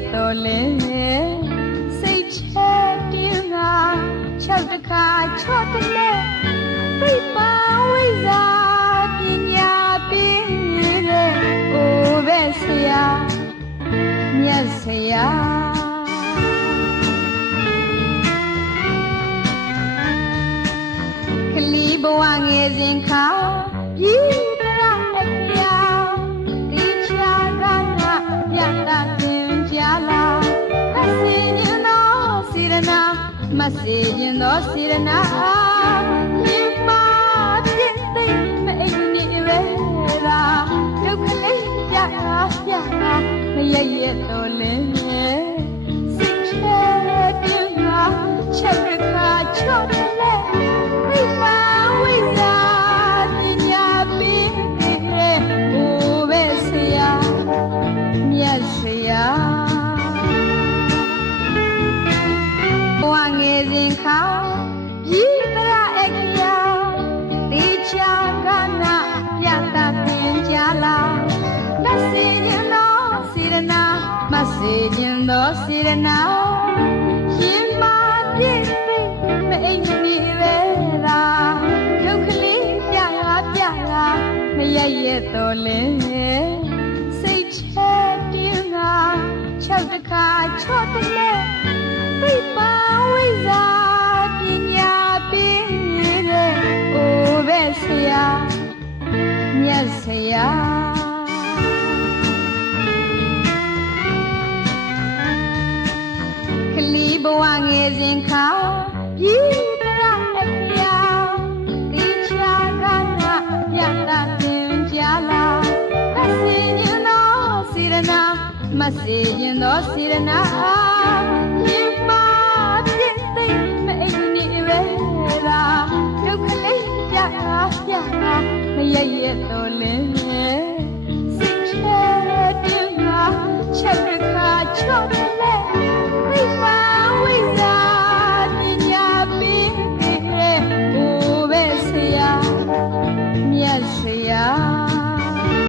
ရဲ့တော်လင်းစိတ်ချတင်းက၆တခါချော့တလဲပြိပါဝိဇာပညာပင်းရဲ့အိုးပဲဆရာမြတ်ဆရာကလီဘဝငယ်စဉ်ခါဤတရအ မစေရင်သောစေရနာမြင်မာပြည့်သိမ့်မအိမ်နေရဲရာဒုက္ခလေးပြတာပြတာမရရဲ့တော်လ စေရင်သောစေရနာရှင်မာပြည့်သိမ့်မအိမ်နေရဲတာဒုက္ခလေးပြလာပြလာမရရဲ့တော်လင်းစိတ်ချတင်းက၆တခါချော့တလဲပြိပါဝိဇာပညာပင်းရဲ့အိုးပဲဆရာမြတ်ဆရာ ဘဝငယ်စဉ်ခါပြီးပရအပြောင်းဒီချာကနာပြတာတင်ကြလာမစီရင်သောစေရနာမစီရင်သောစေရနာမြင်ပါပြစ်သိမ့်မအိမ်နေဝဲလာဒုက္ခလေးပြတာပြတာမရရဲ့တော်လဲစိတ်ချပြင်းလာချက်တစ်ခါချော့